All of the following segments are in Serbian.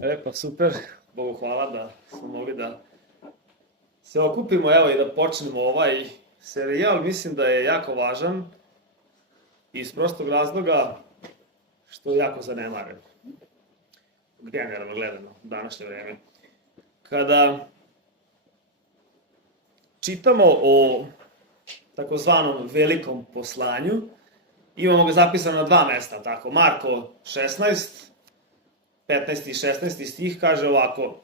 Pa super, Bogu hvala da smo mogli da se okupimo, evo i da počnemo ovaj serijal. Mislim da je jako važan iz prostog razloga što je jako zanemaren. Generalno gledano, u današnje vreme. Kada čitamo o takozvanom velikom poslanju, imamo ga zapisano na dva mesta, tako, Marko 16, 15. i 16. stih kaže ovako: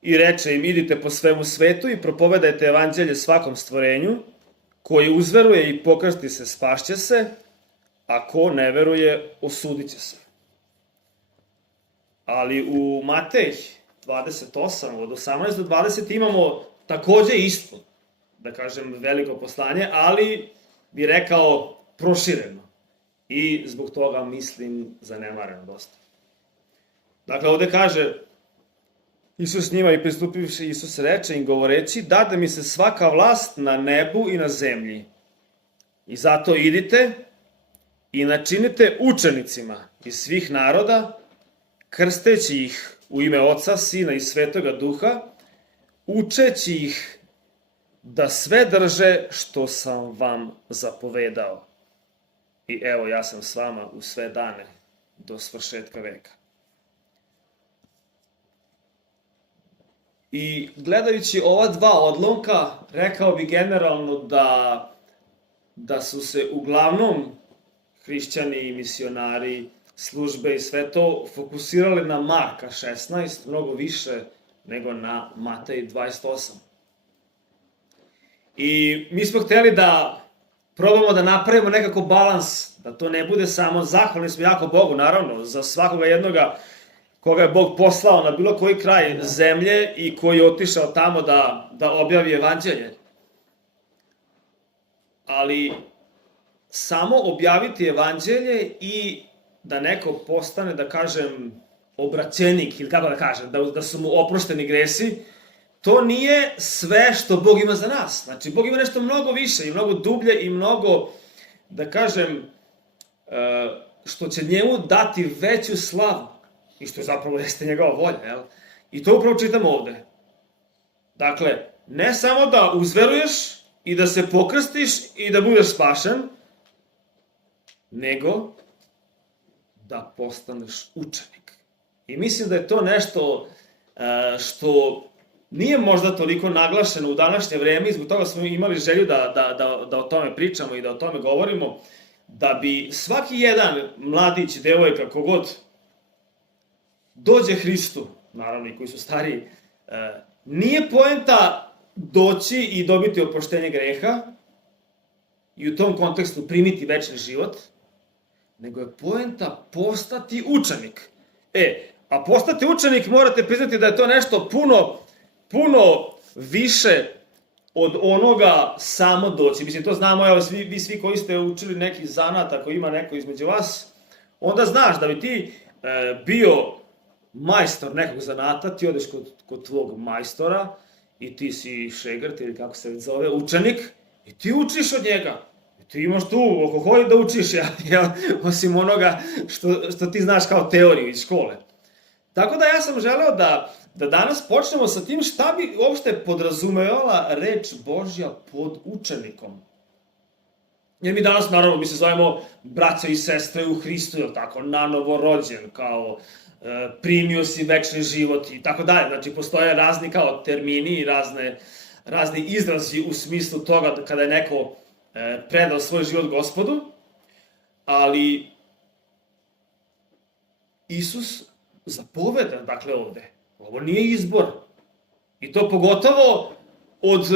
I reče im, idite po svemu svetu i propovedajte evanđelje svakom stvorenju, koji uzveruje i pokrsti se, spašće se, a ko ne veruje, osudit će se. Ali u Matej 28, od 18 do 20 imamo takođe isto, da kažem, veliko poslanje, ali bi rekao prošireno. I zbog toga mislim zanemareno dosta. Dakle, ovde kaže Isus njima i pristupivši, Isus reče im govoreći: dade mi se svaka vlast na nebu i na zemlji. I zato idite i načinite učenicima iz svih naroda, krsteći ih u ime Oca, Sina i Svetoga Duha, učeći ih da sve drže što sam vam zapovedao. I evo, ja sam s vama u sve dane do svršetka veka. I gledajući ova dva odlomka, rekao bi generalno da su se uglavnom hrišćani i misionari, službe i sve to fokusirali na Marka 16, mnogo više nego na Matej 28. I mi smo hteli da probamo da napravimo nekako balans, da to ne bude samo, zahvalni smo jako Bogu, naravno, za svakoga jednoga koga je Bog poslao na bilo koji kraj zemlje i koji je otišao tamo da objavi evanđelje. Ali samo objaviti evanđelje i da neko postane, da kažem, obraćenik, ili kako da kažem, da su mu oprošteni gresi, to nije sve što Bog ima za nas. Znači, Bog ima nešto mnogo više i mnogo dublje i mnogo, da kažem, što će njemu dati veću slavu. I što zapravo jeste njegova volja, jel? I to upravo čitamo ovde. Dakle, ne samo da uzveruješ i da se pokrstiš i da budeš spašen, nego da postaneš učenik. I mislim da je to nešto što nije možda toliko naglašeno u današnje vreme i zbog toga smo imali želju da o tome pričamo i da o tome govorimo, da bi svaki jedan mladić, devojka, kogod dođe Hristu, naravno i koji su stariji, nije poenta doći i dobiti oproštenje greha i u tom kontekstu primiti večni život, nego je poenta postati učenik. A postati učenik morate priznati da je to nešto puno više od onoga samo doći. Mislim, to znamo, evo, vi svi koji ste učili neki zanat, ako ima neko između vas, onda znaš da bi ti bio majstor nekog zanata, ti odeš kod tvog majstora i ti si šegrt ili kako se zove, učenik, i ti učiš od njega. I ti imaš tu oko koji da učiš, osim onoga što ti znaš kao teoriju iz škole. Tako da ja sam želeo da danas počnemo sa tim šta bi uopšte podrazumevala reč Božja pod učenikom. Jer mi danas, naravno, mi se zovemo braća i sestre u Hristu, jel tako, nanovo rođen, kao primio si večni život i tako dalje. Znači, postoje razni kao termini i razni izrazi u smislu toga kada je neko predao svoj život Gospodu, ali Isus zapoveda, dakle, ovde. Ovo nije izbor. I to pogotovo od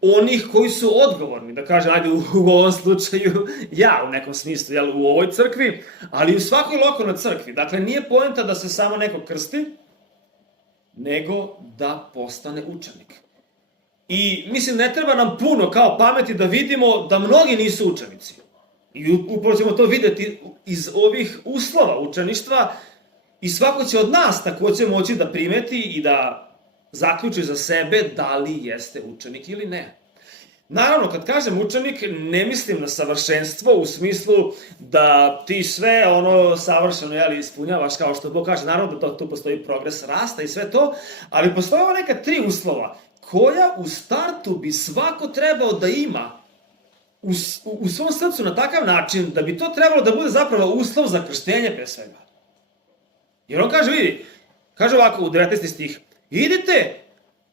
onih koji su odgovorni, da kažem, ajde u ovom slučaju ja u nekom smislu, jel, u ovoj crkvi, ali i u svakoj lokalnoj crkvi. Dakle, nije poenta da se samo neko krsti, nego da postane učenik. I mislim, ne treba nam puno kao pameti da vidimo da mnogi nisu učenici. I upravo ćemo to videti iz ovih uslova učeništva i svako će od nas takođe moći da primeti i da zaključi za sebe da li jeste učenik ili ne. Naravno, kad kažem učenik, ne mislim na savršenstvo u smislu da ti sve savršeno ispunjavaš kao što Bog kaže. Naravno da tu postoji progres rasta i sve to, ali postoje ova neka 3 uslova koja u startu bi svako trebao da ima u svom srcu na takav način da bi to trebalo da bude zapravo uslov za krštenje pre svega. Jer on kaže, vidi, kaže ovako u 19. stih, idite,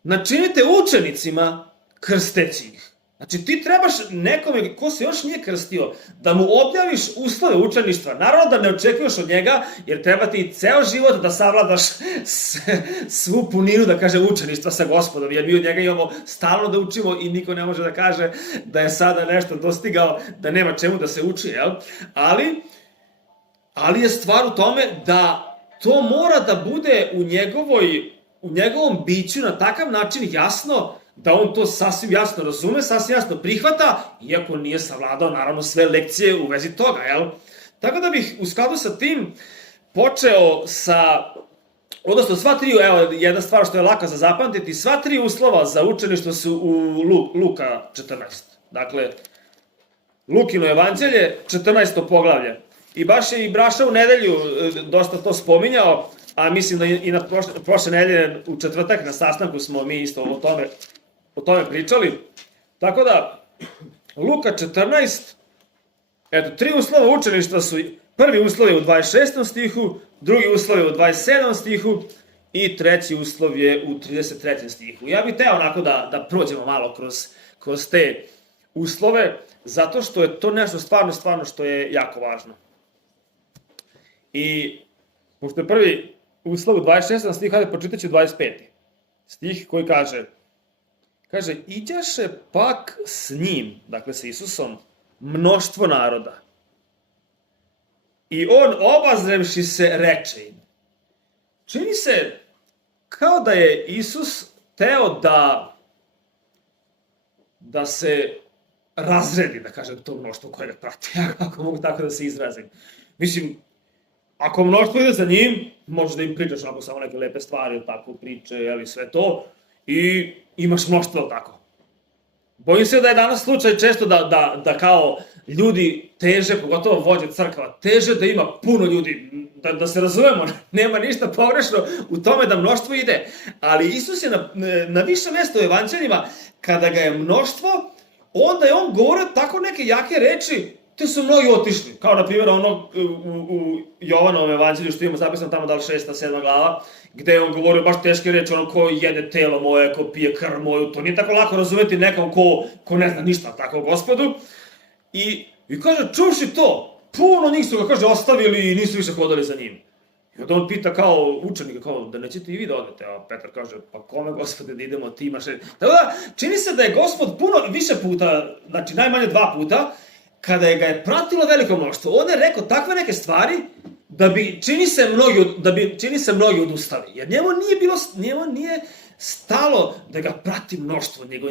načinite učenicima krsteći ih. Znači ti trebaš nekome ko se još nije krstio da mu objaviš uslove učeništva. Naravno da ne očekuješ od njega jer treba ti ceo život da savladaš svu puninu, da kaže, učeništva sa Gospodom. Jer mi od njega imamo stalno da učimo i niko ne može da kaže da je sada nešto dostigao, da nema čemu da se uči, jel? Ali je stvar u tome da to mora da bude u njegovom biću na takav način jasno da on to sasvim jasno razume, sasvim jasno prihvata, iako nije savladao, naravno, sve lekcije u vezi toga, jel? Tako da bih u skladu sa tim počeo odnosno sva 3, evo, jedna stvar što je laka za zapamtiti, sva 3 uslova za učeništvo su u Luka 14. Dakle, Lukino evanđelje, 14. poglavlje. I baš je i Braša u nedelju dosta to spominjao, a mislim da i na prošle nedelje u četvrtak na sastanku smo mi isto o tome pričali. Tako da, Luka 14, eto, 3 uslova učeništva su, prvi uslov je u 26. stihu, drugi uslov je u 27. stihu i treći uslov je u 33. stihu. Ja bih teo onako da prođemo malo kroz te uslove, zato što je to nešto stvarno što je jako važno. I pošto je prvi uslov u 26. stih, hajde počitaću 25. stih koji kaže, iđaše pak s njim, dakle sa Isusom, mnoštvo naroda. I on, obazrevši se, reče im. Čini se kao da je Isus teo da se razredi, da kažem, to mnoštvo koje ga prati, ako mogu tako da se izrazim. Mislim, ako mnoštvo ide za njim, možeš da im pričaš onako samo neke lepe stvari, tako priče, sve to, i imaš mnoštvo, tako. Bojim se da je danas slučaj često da kao ljudi teže, pogotovo vođe crkva, teže da ima puno ljudi, da se razumemo, nema ništa pogrešno u tome da mnoštvo ide, ali Isus je na više mesta u evanđeljima, kada ga je mnoštvo, onda je on govorio tako neke jake reči, te su mnogi otišli, kao na primjer u Jovanovom evanđelju što imamo zapisano tamo da li 6. 7. glava, gde je on govorio baš teške reči, ko jede telo moje, ko pije krv moju, to nije tako lako razumeti nekom ko ne zna ništa tako o Gospodu. I kaže, čuši to, puno njih su ga, kaže, ostavili i nisu više hodali za njim. I onda on pita kao učenika, kao, da nećete i vi da odete, a Petar kaže, pa kome, Gospode, da idemo, ti imaš... Tako da, čini se da je Gospod puno više puta, znači najmanje 2 puta, kada ga je pratilo veliko mnoštvo, on je rekao takve neke stvari da bi, čini se mnogi odustali. Jer njemu nije stalo da ga prati mnoštvo, nego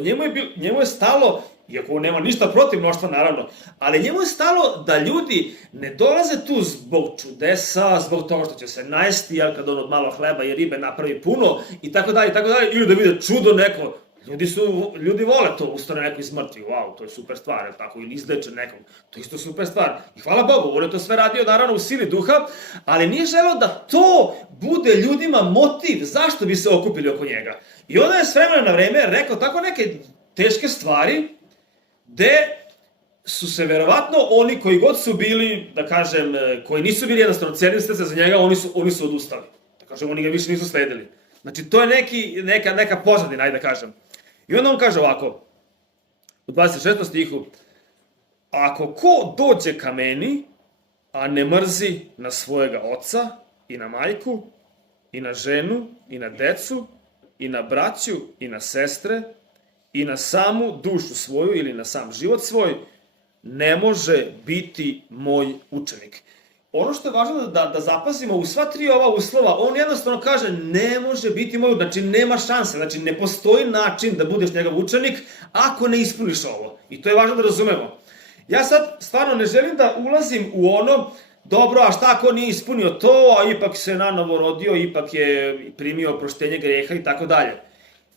njemu je stalo, iako nema ništa protiv mnoštva naravno, ali njemu je stalo da ljudi ne dolaze tu zbog čudesa, zbog toga što će se najesti, jer kad on od malo hleba i ribe napravi puno, i tako dalje, ili da vide čudo neko. Ljudi vole to, ustane neko iz mrtvih, wow, to je super stvar, tako, ili izleče nekog, to je isto super stvar. I hvala Bogu, on je to sve radio naravno u sili duha, ali nije želeo da to bude ljudima motiv zašto bi se okupili oko njega. I onda je s vremena na vreme rekao tako neke teške stvari, gde su se verovatno oni koji god su bili, da kažem, koji nisu bili jednostavno cenili srce za njega, oni su odustali. Da kažem, oni ga više nisu sledili. Znači, to je neka pozadina, ajde da kažem. I onda on kaže ovako, u 26. stihu, ako ko dođe ka meni, a ne mrzi na svojega oca i na majku, i na ženu, i na decu, i na braću, i na sestre, i na samu dušu svoju, ili na sam život svoj, ne može biti moj učenik. Ono što je važno da zapazimo u sva 3 ova uslova, on jednostavno kaže ne može biti moj, znači nema šanse, znači ne postoji način da budeš njegov učenik ako ne ispuniš ovo. I to je važno da razumemo. Ja sad stvarno ne želim da ulazim u ono, dobro, a šta ako nije ispunio to, a ipak se nanovo rodio, ipak je primio oproštenje greha i tako dalje.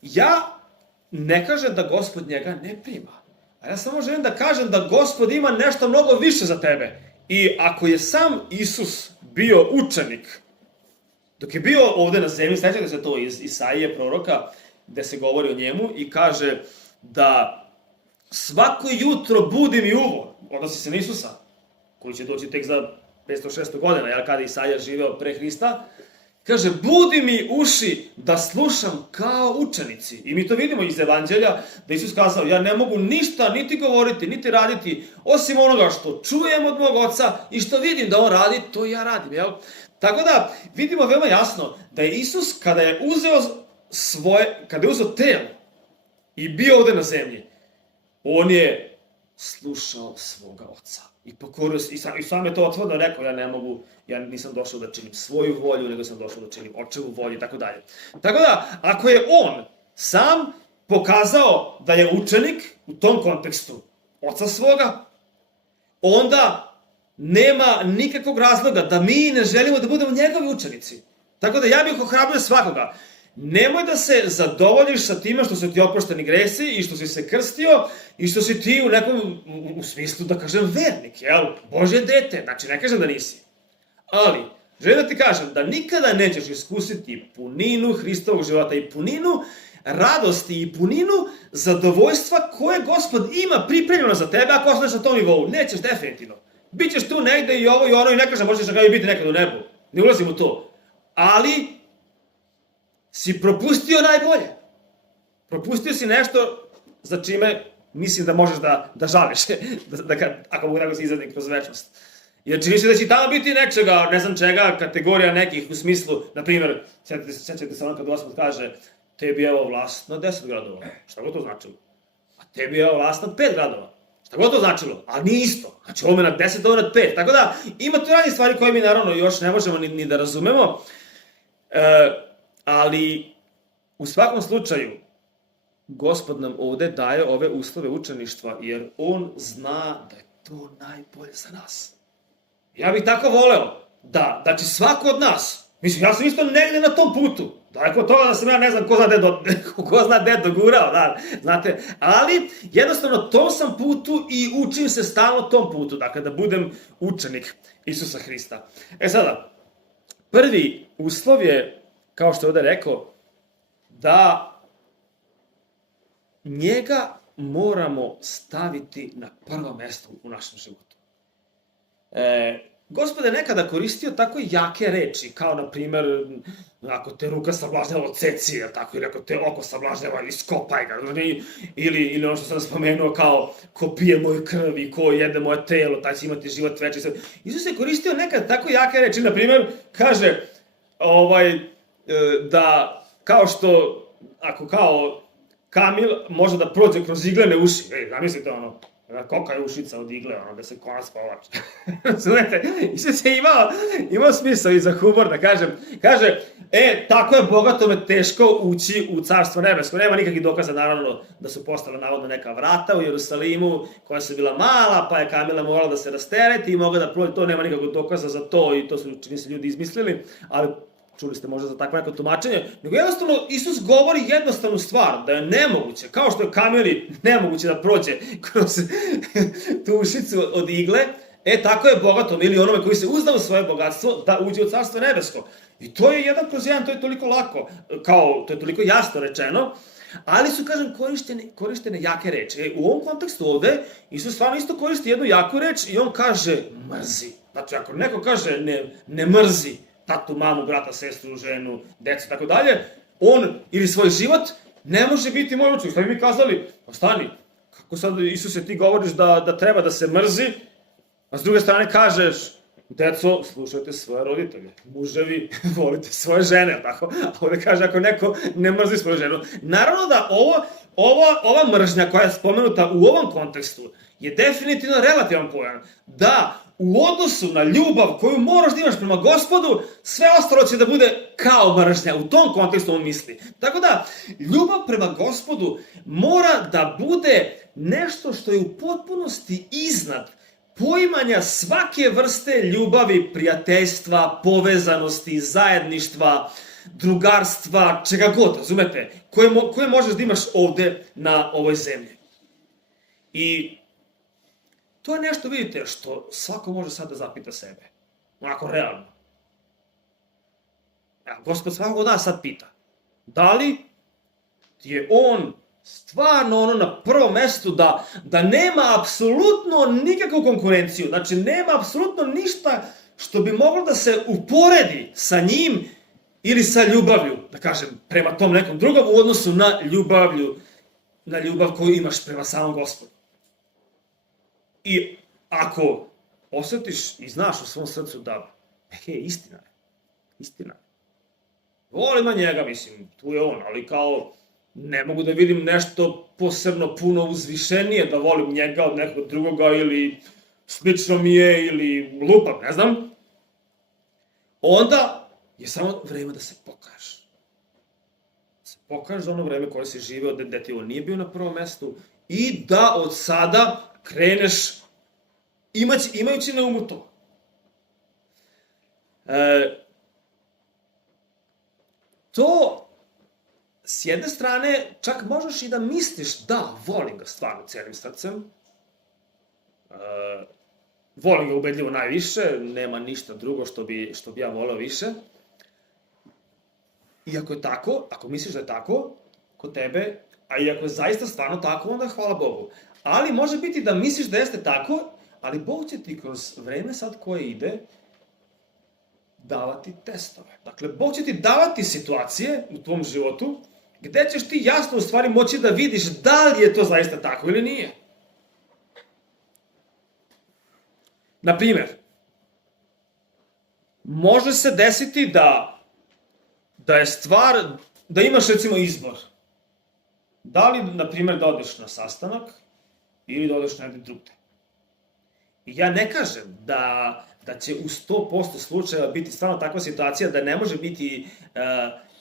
Ja ne kažem da Gospod njega ne prima. A ja samo želim da kažem da Gospod ima nešto mnogo više za tebe. I ako je sam Isus bio učenik, dok je bio ovde na zemlji, sećate se to iz Isaije proroka, gde se govori o njemu i kaže da svako jutro budi mi uvo, odnosi se na Isusa, koji će doći tek za 500-600 godina, kada je Isaija živeo pre Hrista, kaže, budi mi uši da slušam kao učenici. I mi to vidimo iz Evanđelja, da Isus kazao, ja ne mogu ništa niti govoriti, niti raditi, osim onoga što čujem od mog oca i što vidim da on radi, to ja radim, jel? Tako da, vidimo veoma jasno da je Isus, kada je uzeo telo i bio ovde na zemlji, on je slušao svoga oca. I pokorio se, i sam je to otvoreno rekao, ja nisam došao da činim svoju volju, nego sam došao da činim očevu volju i tako dalje. Tako da, ako je on sam pokazao da je učenik u tom kontekstu oca svoga, onda nema nikakvog razloga da mi ne želimo da budemo njegovi učenici. Tako da ja bih ohrabrio svakoga. Nemoj da se zadovoljiš sa time što su ti oprošteni gresi i što si se krstio i što si ti u nekom, u smislu da kažem vernik, jel? Božje dete, znači ne kažem da nisi. Ali, želim da ti kažem da nikada nećeš iskusiti puninu Hristovog života i puninu radosti i puninu zadovoljstva koje Gospod ima pripremljeno za tebe ako ostaneš na tom nivou. Nećeš definitivno. Bićeš tu negde i ovo i ono i ne kažem možeš na kraju biti nekad u nebu. Ne ulazim u to. Ali si propustio najbolje. Propustio si nešto za čime mislim da možeš da žališ, ako mogu tako se izradim kroz večnost. Jer čini se da će tamo biti nečega, ne znam čega, kategorija nekih u smislu, na primjer, sjećate se ono kad Gospod kaže, tebi je evo vlast na 10 gradova. Šta god to značilo? A tebi je evo vlast na 5 gradova. Šta god to značilo? Ali nije isto. Znači ovo je na 10, ovo je na 5. Tako da, ima tu raznih stvari koje mi naravno još ne možemo ni da razumemo. Ali, u svakom slučaju, Gospod nam ovde daje ove uslove učeništva, jer on zna da je to najbolje za nas. Ja bih tako voleo da će svako od nas, mislim, ja sam isto negdje na tom putu, daleko od toga da sam ja ne znam ko zna gde dogurao, da, znate, ali jednostavno tom sam putu i učim se stalno tom putu, dakle da budem učenik Isusa Hrista. Sada, prvi uslov je, kao što je ovde rekao, da njega moramo staviti na prvo mesto u našem životu. Gospod je nekada koristio tako jake reči, kao na primer, ako te ruka sablažnjava od ceci, ili ako te oko sablažnjava, iskopaj ga, ili ono što sam spomenuo kao ko pije moju krv i ko jede moje telo, taj će imati život veći. Isus je koristio nekada tako jake reči, na primer, kaže da kao što, ako kao Kamil može da prođe kroz iglene uši, zamislite ono, koka je ušica od igle, ono, da se konac povlači. Znate, Isus je imao smisao i za humor da kažem, kaže, tako je bogatome teško ući u carstvo nebesko. Nema nikakvih dokaza, naravno, da su postala navodno neka vrata u Jerusalimu, koja su bila mala, pa je Kamila morala da se rastereti i mogla da prođe, to nema nikakvog dokaza za to i to su, čini se, ljudi izmislili, ali čuli ste možda za takvo neko tumačenje, nego jednostavno Isus govori jednostavnu stvar, da je nemoguće, kao što je Kamili nemoguće da prođe kroz tu ušicu od igle, tako je bogatom ili onome koji se uzda u svoje bogatstvo da uđe u carstvo nebesko. I to je jedan kroz jedan, to je toliko lako, to je toliko jasno rečeno, ali su, kažem, korištene jake reči. U ovom kontekstu ovde, Isus stvarno isto koristi jednu jaku reč i on kaže mrzi. Znači, ako neko kaže ne mrzi tatu, mamu, brata, sestru, ženu, decu, tako dalje, on ili svoj život ne može biti moj učenik. Šta bi mi kazali? Pa stani, kako sad, Isuse, ti govoriš da treba da se mrzi, a s druge strane kažeš, deco, slušajte svoje roditelje, muževi, volite svoje žene, tako? A ovde kaže, ako neko ne mrzi svoju ženu. Naravno da ova mržnja koja je spomenuta u ovom kontekstu je definitivno relativan pojam. Da, u odnosu na ljubav koju moraš da imaš prema Gospodu, sve ostalo će da bude kao mržnja. U tom kontekstu on misli. Tako da, ljubav prema Gospodu mora da bude nešto što je u potpunosti iznad poimanja svake vrste ljubavi, prijateljstva, povezanosti, zajedništva, drugarstva, čega god, razumete, koje možeš da imaš ovde na ovoj zemlji. I to je nešto, vidite, što svako može sad da zapita sebe. Onako, realno. Gospod svakog od nas sad pita. Da li je on stvarno ono na prvom mestu da nema apsolutno nikakvu konkurenciju. Znači, nema apsolutno ništa što bi moglo da se uporedi sa njim ili sa ljubavlju, da kažem, prema tom nekom drugom u odnosu na ljubav koju imaš prema samom Gospodu. I ako osjetiš i znaš u svom srcu da, istina je. Volim na njega, mislim, tu je on, ali kao, ne mogu da vidim nešto posebno puno uzvišenije da volim njega od nekog drugoga ili slično mi je ili lupam, ne znam. Onda je samo vreme da se pokažeš. Da se pokažeš za ono vreme koje si živeo, da ti on nije bio na prvom mestu i da od sada kreneš imajući na umu to. To, s jedne strane, čak možeš i da misliš da volim ga stvarno cijelim srcem. Volim ga ubedljivo najviše, nema ništa drugo što bi ja voleo više. I ako je tako, ako misliš da je tako, kod tebe, a i ako je zaista stvarno tako, onda hvala Bogu. Ali može biti da misliš da jeste tako, ali Bog će ti kroz vreme sad koje ide davati testove. Dakle, Bog će ti davati situacije u tvom životu gde ćeš ti jasno u stvari moći da vidiš da li je to zaista tako ili nije. Naprimjer, može se desiti da je stvar, da imaš recimo izbor. Da li, naprimjer, da odeš na sastanak ili da odeš negdje drugde. I ja ne kažem da će u 100% slučajeva biti stvarno takva situacija da ne može biti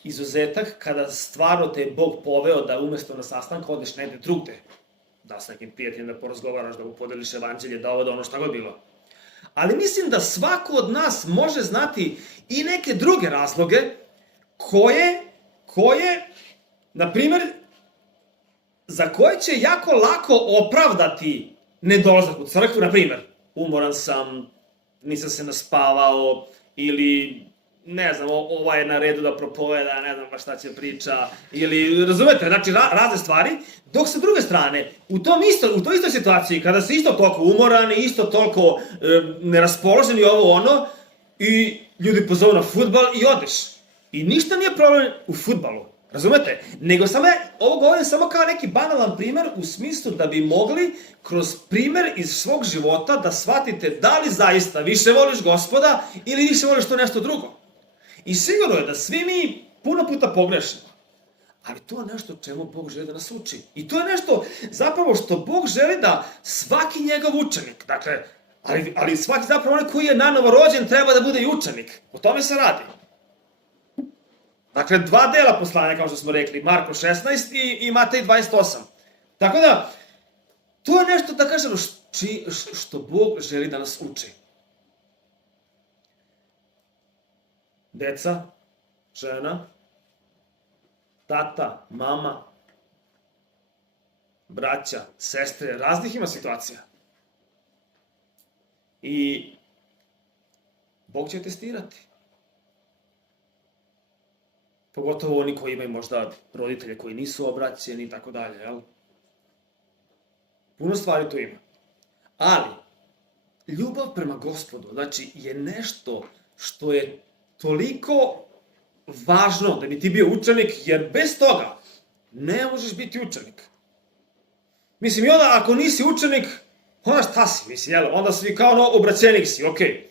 izuzetak kada stvarno te je Bog poveo da umesto na sastanku odeš negdje drugde. Da s nekim prijateljem da porazgovaraš, da mu podeliš evanđelje, da ovo, da ono šta god bilo. Ali mislim da svako od nas može znati i neke druge razloge koje, na primjer, za koje će jako lako opravdati nedolazak u crkvu, na primjer, umoran sam, nisam se naspavao, ili, ne znam, ova je na redu da propoveda, ne znam pa šta će priča, ili, razumete, znači razne stvari, dok sa druge strane, u toj istoj situaciji, kada si isto toliko umoran, isto toliko neraspoložen i ovo ono, i ljudi pozovu na fudbal i odeš. I ništa nije problem u fudbalu, razumete? Nego ovo govorim samo kao neki banalan primer u smislu da bi mogli kroz primer iz svog života da shvatite da li zaista više voliš Gospoda ili više voliš to nešto drugo. I sigurno je da svi mi puno puta pogrešimo. Ali to je nešto čemu Bog želi da nas uči. I to je nešto zapravo što Bog želi da svaki njegov učenik, dakle, ali svaki zapravo onaj koji je nanovo rođen treba da bude i učenik. O tome se radi. Dakle, 2 dela poslanja, kao što smo rekli, Marko 16 i Matej 28. Tako da, to je nešto, da kažemo, što Bog želi da nas uči. Deca, žena, tata, mama, braća, sestre, raznih ima situacija. I Bog će testirati. Pogotovo oni koji imaju možda roditelje koji nisu obraćeni i tako dalje, jel? Puno stvari tu ima. Ali, ljubav prema Gospodu, znači, je nešto što je toliko važno da bi ti bio učenik, jer bez toga ne možeš biti učenik. Mislim, i onda ako nisi učenik, onda šta si, mislim, jel? Onda si kao obraćenik si, okej.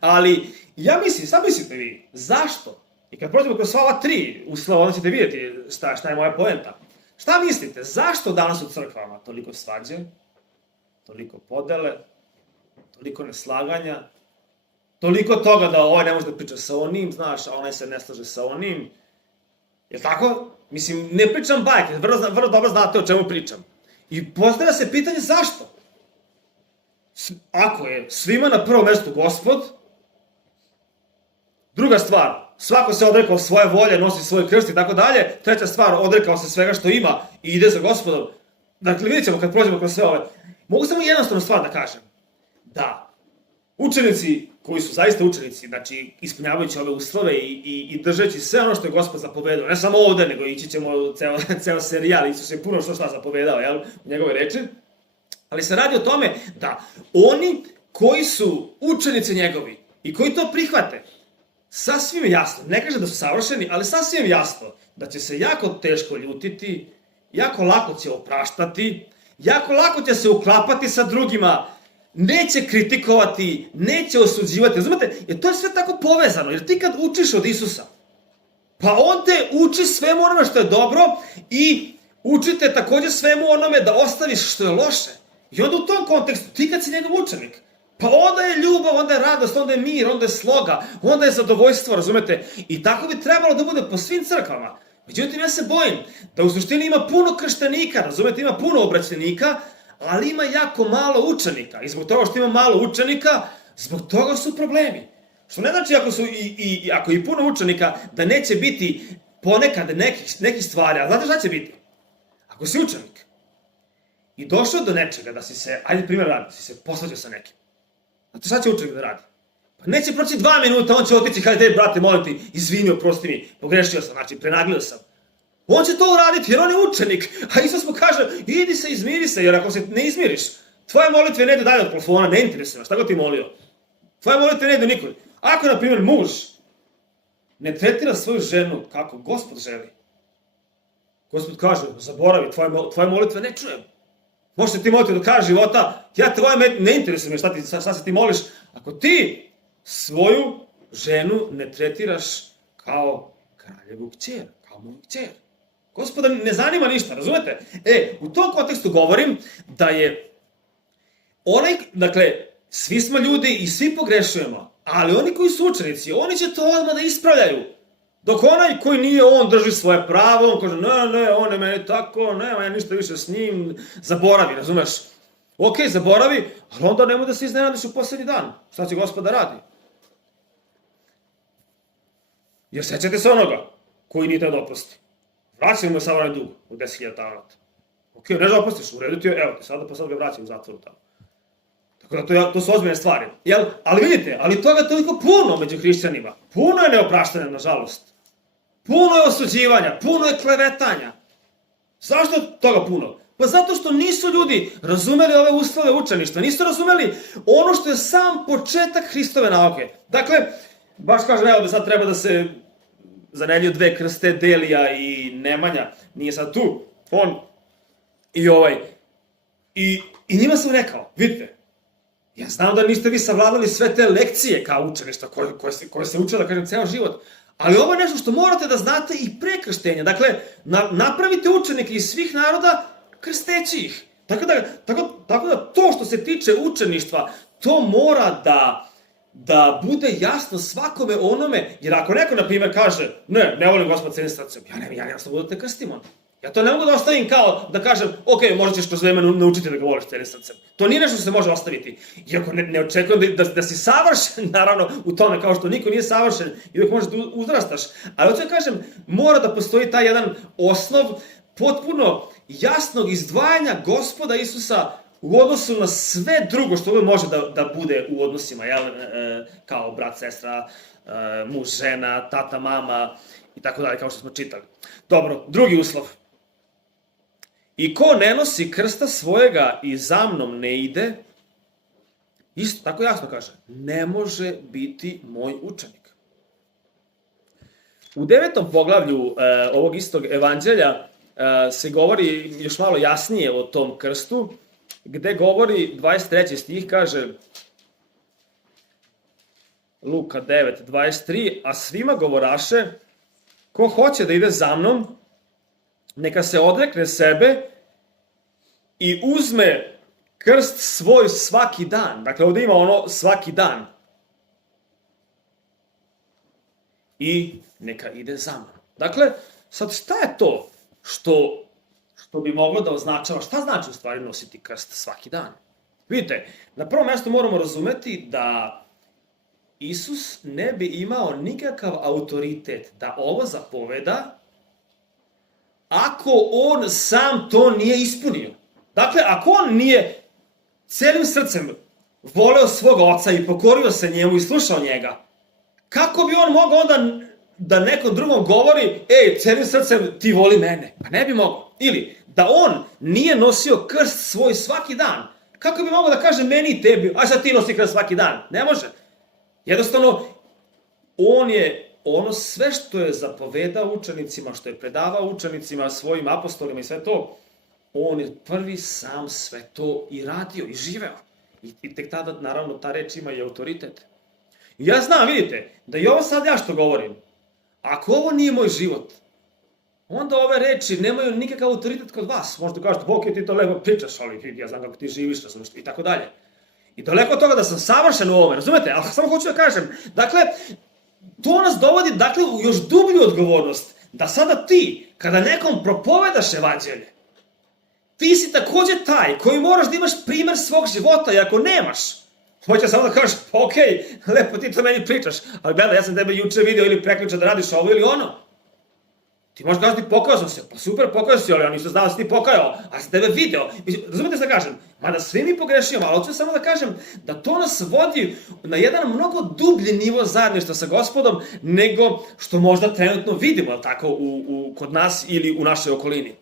Ali, ja mislim, šta mislite vi, zašto? I kad prođemo kroz sva ova 3 uslova, onda ćete vidjeti šta je moja poenta. Šta mislite, zašto danas u crkvama toliko svađe, toliko podele, toliko neslaganja, toliko toga da ovaj ne može da priča sa onim, znaš, a onaj se ne slaže sa onim. Jel tako? Mislim, ne pričam bajke, vrlo dobro znate o čemu pričam. I postavlja se pitanje zašto? Ako je svima na prvom mjestu Gospod, druga stvar, svako se odrekao svoje volje, nosi svoj krst i tako dalje, treća stvar, odrekao se svega što ima i ide za Gospodom. dakle, vidjet ćemo kad prođemo kroz sve ove. Mogu samo jednostavnu stvar da kažem. Da, učenici koji su zaista učenici, znači ispunjavajući ove uslove i držeći sve ono što je Gospod zapovedao, ne samo ovde, nego ići ćemo ceo serijal, Isus je puno šta zapovedao, jel, u njegove reči, ali se radi o tome da oni koji su učenici njegovi i koji to prihvate, sasvim jasno, ne kažem da su savršeni, ali sasvim jasno da će se jako teško ljutiti, jako lako će opraštati, jako lako će se uklapati sa drugima, neće kritikovati, neće osuđivati. Razumete? Jer to je sve tako povezano. Jer ti kad učiš od Isusa, pa on te uči svemu onome što je dobro i učite također svemu onome da ostaviš što je loše. I onda u tom kontekstu, ti kad si njegov učenik, pa onda je ljubav, onda je radost, onda je mir, onda je sloga, onda je zadovoljstvo, razumete? I tako bi trebalo da bude po svim crkvama. Međutim, ja se bojim da u suštini ima puno krštenika, razumete, ima puno obraćenika, ali ima jako malo učenika. I zbog toga što ima malo učenika, zbog toga su problemi. Što ne znači ako je puno učenika, da neće biti ponekad nekih stvari. A znate šta će biti? Ako si učenik i došao do nečega da si se, ajde primjer radi, si se posvađao sa nekim. Znate šta će učenik da radi? Pa neće proći 2 minuta, on će otići, hajde, brate, molim ti, izvini, oprosti mi, pogrešio sam, znači, prenaglio sam. On će to uraditi jer on je učenik, a Isus mu kaže, idi se, izmiri se, jer ako se ne izmiriš, tvoje molitve ne idu dalje od plafona, ne interesuje me, šta god ti molio. Tvoje molitve ne idu nikoli. Ako, na primjer, muž ne tretira svoju ženu kako Gospod želi, Gospod kaže, zaboravi, tvoje molitve ne čujem. Možete ti moliti do kraja života, ja tvoje ne interesuje me šta se ti moliš, ako ti svoju ženu ne tretiraš kao kraljevu kćer, kao moju kćer. Gospoda ne zanima ništa, razumete? U tom kontekstu govorim da je onaj, dakle, svi smo ljudi i svi pogrešujemo, ali oni koji su učenici, oni će to odmah da ispravljaju. Dok onaj koji nije, on drži svoje pravo, on kaže, ne, on je meni tako, nema ja ništa više s njim, zaboravi, razumeš? Ok, zaboravi, ali onda nemoj da se iznenadiš u posljednji dan. Šta će Gospod da radi? Jer sećate se onoga koji nije teo da oprosti. Vraćaj mu je sav onaj dug u 10.000 talenata. Ok, ne da oprostiš, u redu ti je, evo ti sada, pa sad ga vraćaj u zatvoru tamo. Tako da to su ozbiljne stvari. Jel? Ali vidite, ali toga toliko puno među hrišćanima. Puno je neopraštanja, nažalost. Puno je osuđivanja, puno je klevetanja. Zašto toga puno? Pa zato što nisu ljudi razumeli ove uslove učeništva, nisu razumeli ono što je sam početak Hristove nauke. Dakle, baš kažem, evo da sad treba da se za nedelju 2 krste Delija i Nemanja, nije sad tu, on i njima sam rekao, vidite, ja znam da niste vi savladali sve te lekcije kao učeništva koje se uče, da kažem, ceo život, ali ovo je nešto što morate da znate i pre krštenja. Dakle, napravite učenike iz svih naroda, krsteći ih. Tako da to što se tiče učeništva, to mora da bude jasno svakome onome, jer ako neko, na primjer, kaže, ne volim Gospod celim srcem, ja jednostavno da te krstim onda. Ja to ne mogu da ostavim kao da kažem, ok, možda ćeš kroz vreme naučiti da ga voliš celim srcem. To nije nešto što se može ostaviti. Iako ne očekujem da si savršen, naravno, u tome, kao što niko nije savršen i uvijek možeš da uzrastaš. Ali hoću da kažem, mora da postoji taj jedan osnov potpuno jasnog izdvajanja Gospoda Isusa u odnosu na sve drugo što uvijek može da bude u odnosima, kao brat, sestra, muž, žena, tata, mama i tako dalje, kao što smo čitali. Dobro, drugi uslov. I ko ne nosi krsta svojega i za mnom ne ide, isto tako jasno kaže, ne može biti moj učenik. U 9. poglavlju ovog istog evanđelja se govori još malo jasnije o tom krstu, gde govori 23. stih, kaže Luka 9:23, a svima govoraše, ko hoće da ide za mnom, neka se odrekne sebe i uzme krst svoj svaki dan. Dakle, ovdje ima ono svaki dan. I neka ide za mnom. Dakle, sad šta je to što bi moglo da označava? Šta znači u stvari nositi krst svaki dan? Vidite, na prvom mjestu moramo razumeti da Isus ne bi imao nikakav autoritet da ovo zapoveda ako on sam to nije ispunio. Dakle, ako on nije celim srcem voleo svoga oca i pokorio se njemu i slušao njega, kako bi on mogao onda da nekom drugom govori, celim srcem ti voli mene? Pa ne bi mogao. Ili da on nije nosio krst svoj svaki dan, kako bi mogao da kaže meni i tebi, a sad ti nosi krst svaki dan? Ne može. Jednostavno, on je ono sve što je zapovedao učenicima, što je predavao učenicima, svojim apostolima i sve to, on je prvi sam sve to i radio i živeo. I tek tada, naravno, ta reč ima i autoritet. I ja znam, vidite, da i ovo sad ja što govorim, ako ovo nije moj život, onda ove reči nemaju nikakav autoritet kod vas. Možete kažete, ok, ti to lepo pričaš, ali ja znam kako ti živiš, razumiješ, i tako dalje. I daleko od toga da sam savršen u ovome, razumete? Ali samo hoću da kažem, dakle, to nas dovodi, dakle, u još dublju odgovornost, da sada ti, kada nekom propovedaš evanđelje, ti si takođe taj koji moraš da imaš primer svog života i ako nemaš, hoće samo da kažeš, pa okej, lepo ti to meni pričaš, ali gledaj, ja sam tebe juče video ili prekjuče da radiš ovo ili ono. Ti možeš kazati, pokazao sam se, pa super, pokazao si, ali ja nisam znao da si ti pokajao, a sam tebe video. Razumete što da kažem? Mada svi mi pogrešimo, ali hoću samo da kažem da to nas vodi na jedan mnogo dublji nivo zajedništva sa Gospodom, nego što možda trenutno vidimo, tako, kod nas ili u našoj okolini.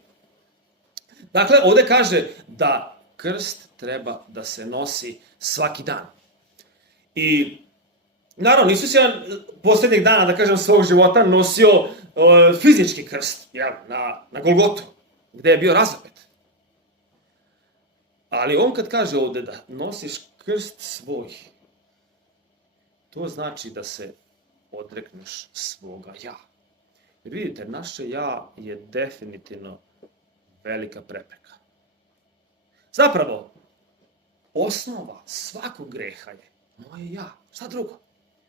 Dakle, ovde kaže da krst treba da se nosi svaki dan. I, naravno, Isus je poslednjih dana, da kažem, svog života nosio fizički krst, na Golgotu, gde je bio razapet. Ali on kad kaže ovde da nosiš krst svoj, to znači da se odrekneš svoga ja. Jer vidite, naše ja je definitivno velika prepreka. Zapravo, osnova svakog greha je moje ja. Šta drugo?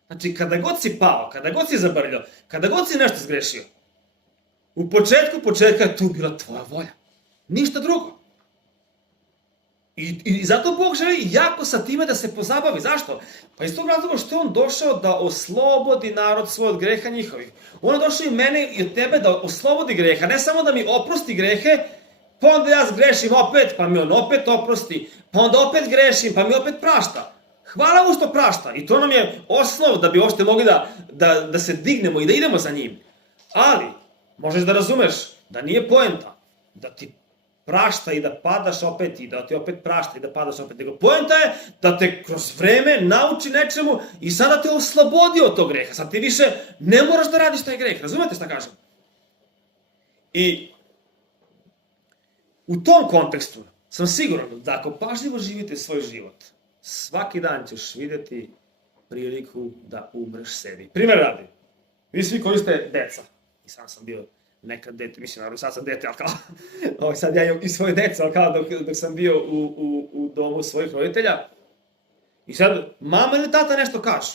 Znači, kada god si pao, kada god si zabrljao, kada god si nešto zgrešio, u početka je tu bila tvoja volja. Ništa drugo. I zato Bog želi jako sa time da se pozabavi. Zašto? Pa iz tog razloga što je on došao da oslobodi narod svoj od greha njihovih. On je došao i mene i od tebe da oslobodi greha. Ne samo da mi oprosti grehe, pa onda ja zgrešim opet, pa mi on opet oprosti, pa onda opet grešim, pa mi opet prašta. Hvala mu što prašta. I to nam je osnov da bi uopšte mogli da se dignemo i da idemo za njim. Ali, možeš da razumeš da nije poenta da ti prašta i da padaš opet i da ti opet prašta i da padaš opet. Nego poenta je da te kroz vreme nauči nečemu i sada te oslobodi od tog greha. Sad ti više ne moraš da radiš taj greh. Razumete šta kažem? I u tom kontekstu sam siguran da ako pažljivo živite svoj život, svaki dan ćeš vidjeti priliku da umreš sebi. Primjer radi, vi svi koji ste deca, i sam sam bio nekad dete, mislim, naravno sad sam dete, ali kao, sad ja imam i svoje deca, ali kao dok sam bio u domu svojih roditelja, i sad mama ili tata nešto kažu,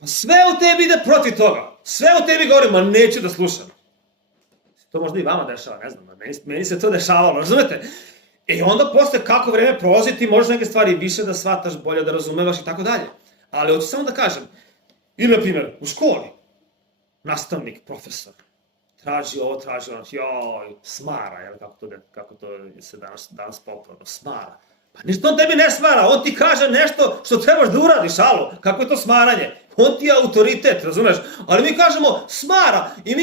pa sve u tebi ide protiv toga, sve u tebi govori, ma neću da slušam. To možda i vama dešava, ne znam, meni se to dešavalo, razumete? I onda posle kako vreme prolazi ti možeš neke stvari više da shvataš, bolje da razumevaš i tako dalje. Ali hoću samo da kažem, ili na primjer u školi, nastavnik, profesor, traži ovo, traži ono, joj, smara, jel, kako to se danas popularno, smara. Pa ništa on tebi ne smara, on ti kaže nešto što trebaš da uradiš, alo, kako je to smaranje? On ti je autoritet, razumeš? Ali mi kažemo smara i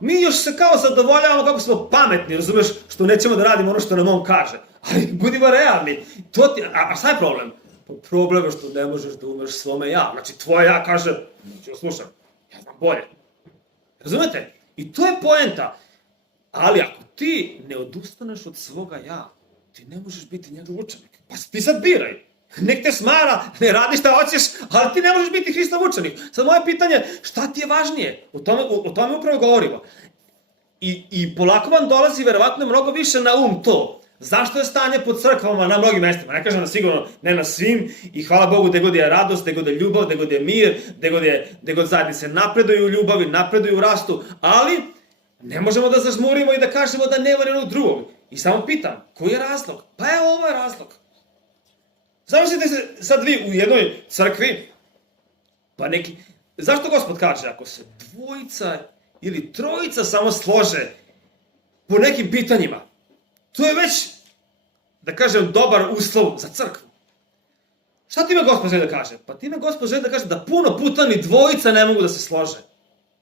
mi još se kao zadovoljavamo kako smo pametni, razumeš? Što nećemo da radimo ono što nam on kaže. Ali budimo realni. A šta je problem? Pa problem je što ne možeš da umreš svome ja. Znači tvoje ja kaže, neću slušam, ja znam bolje. Razumete? I to je poenta. Ali ako ti ne odustaneš od svoga ja, ti ne možeš biti njegov učenik. Pa ti sad biraj. Nek te smara, ne radi šta hoćeš, ali ti ne možeš biti Hristov učenik. Sad moje pitanje, šta ti je važnije? O tome upravo govorimo. I polako vam dolazi verovatno mnogo više na to. Zašto je stanje po crkvama na mnogim mestima? Ne kažem na sigurno, ne na svim. I hvala Bogu gde god je radost, gde god je ljubav, gde god je mir, gde god zajednice napreduju u ljubavi, napreduju u rastu. Ali ne možemo da zažmurimo i da kažemo da nema onog drugog. I samo pitam, koji je razlog? Pa evo, ovo je razlog. Zamislite se sad vi u jednoj crkvi, pa neki... Zašto Gospod kaže, ako se dvojica ili trojica samo slože po nekim pitanjima, to je već da kažem, dobar uslov za crkvu. Šta time Gospod želi da kaže? Pa time Gospod želi da kaže da puno puta ni dvojica ne mogu da se slože.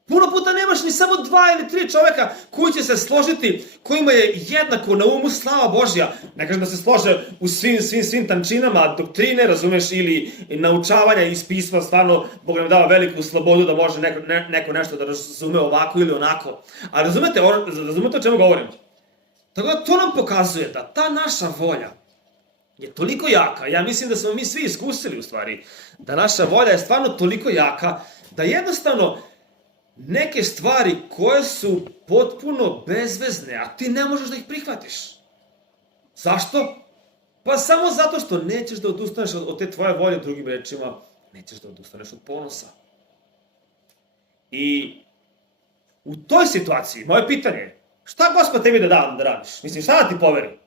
Puno puta nemaš ni samo 2 ili 3 čoveka koji će se složiti, kojima je jednako na umu slava Božja. Ne kažem da se slože u svim tančinama doktrine, razumeš, ili naučavanja iz pisma, stvarno, Bog nam dava veliku slobodu da može neko nešto da razume ovako ili onako. A razumete o čemu govorim? Tako da to nam pokazuje da ta naša volja je toliko jaka, ja mislim da smo mi svi iskusili u stvari, da naša volja je stvarno toliko jaka, da jednostavno neke stvari koje su potpuno bezvezne, a ti ne možeš da ih prihvatiš. Zašto? Pa samo zato što nećeš da odustaneš od te tvoje volje, drugim rečima, nećeš da odustaneš od ponosa. I u toj situaciji, moje pitanje je, šta Gospod tebi da radiš? Mislim, šta da ti poveri?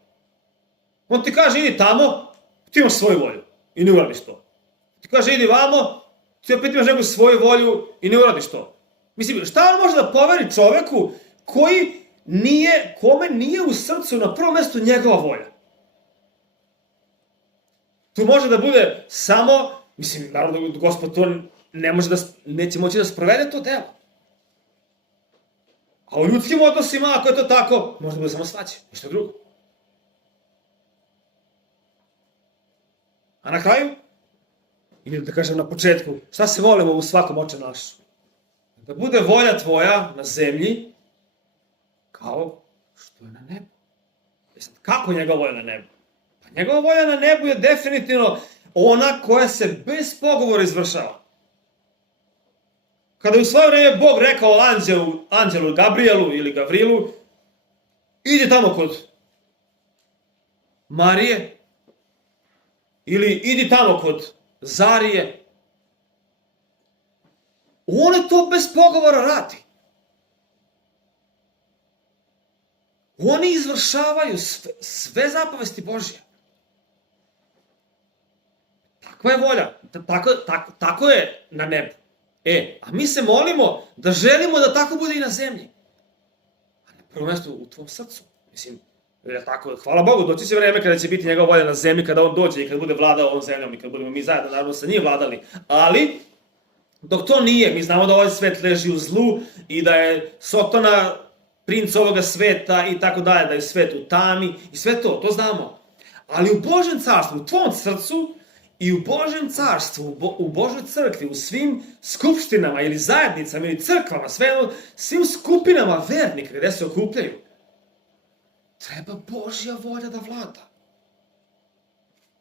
On ti kaže, idi tamo, ti imaš svoju volju i ne uradiš to. Ti kaže, idi vamo, ti opet imaš neku svoju volju i ne uradiš to. Mislim, šta on može da poveri čoveku kome nije u srcu na prvom mestu njegova volja? Tu može da bude samo, mislim, naravno da Gospod to neće moći da sprovede to delo. A u ljudskim odnosima, ako je to tako, može da bude samo svađa, ništa drugo. A na kraju, ili da kažem na početku, šta se volimo u svakom oče našu? Da bude volja tvoja na zemlji kao što je na nebu. Kako njegova volja na nebu? Pa njegova volja na nebu je definitivno ona koja se bez pogovora izvršava. Kada je u svoje vreme Bog rekao anđelu Gabrielu ili Gavrilu, idi tamo kod Marije, ili idi tamo kod Zarije, on to bez pogovora radi. Oni izvršavaju sve zapovesti Božje. Takva je volja. Tako je na nebu. A mi se molimo da želimo da tako bude i na zemlji. A na prvom mjestu u tvom srcu. Mislim, tako, hvala Bogu, doći će vreme kada će biti njegova volja na zemlji, kada on dođe i kada bude vladao ovom zemljom i kada budemo mi zajedno, naravno, sa njim vladali. Ali, dok to nije, mi znamo da ovaj svet leži u zlu i da je Sotona princ ovoga sveta i tako dalje, da je svet u tami i sve to znamo. Ali u Božjem carstvu, u tvom srcu i u Božjem carstvu, u Božoj crkvi, u svim skupštinama ili zajednicama ili crkvama, svim skupinama vernika gde se okupljaju, treba Božja volja da vlada.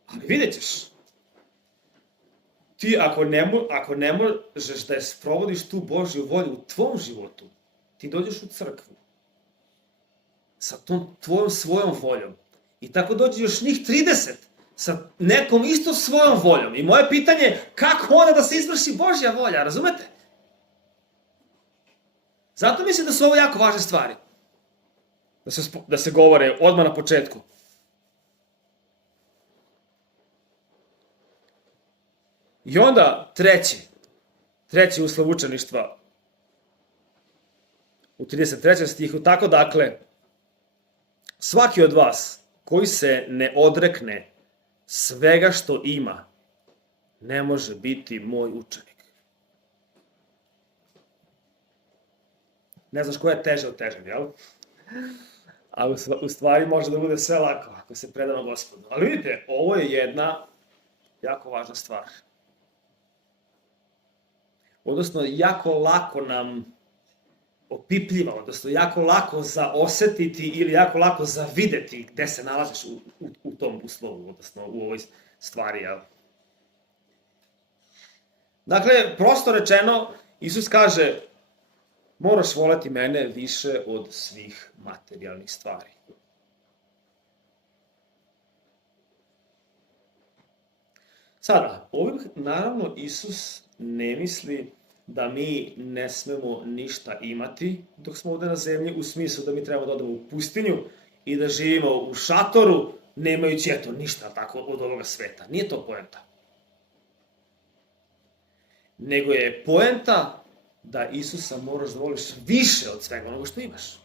Ali vidjet ćeš, ti ako ne možeš da je sprovodiš tu Božju volju u tvom životu, ti dođeš u crkvu sa tom tvojom svojom voljom i tako dođe još njih 30 sa nekom isto svojom voljom. I moje pitanje je kako onda da se izvrši Božja volja, razumete? Zato mislim da su ovo jako važne stvari. Da se govore odmah na početku. I onda treći uslov učeništva u 33. stihu, tako dakle, svaki od vas koji se ne odrekne svega što ima, ne može biti moj učenik. Ne znaš koja je teže od težeg, jel? A u stvari može da bude sve lako ako se predamo Gospodu. Ali vidite, ovo je jedna jako važna stvar. Odnosno, jako lako nam opipljiva, odnosno jako lako za osetiti ili jako lako za videti gde se nalaziš u tom uslovu, odnosno u ovoj stvari. Jel? Dakle, prosto rečeno, Isus kaže, moraš voleti mene više od svih materijalnih stvari. Sada, ovim, naravno, Isus ne misli da mi ne smemo ništa imati dok smo ovde na zemlji, u smislu da mi trebamo da odemo u pustinju i da živimo u šatoru, nemajući ništa tako od ovoga sveta. Nije to poenta. Nego je poenta da Isusa moraš da voliš više od svega onoga što imaš.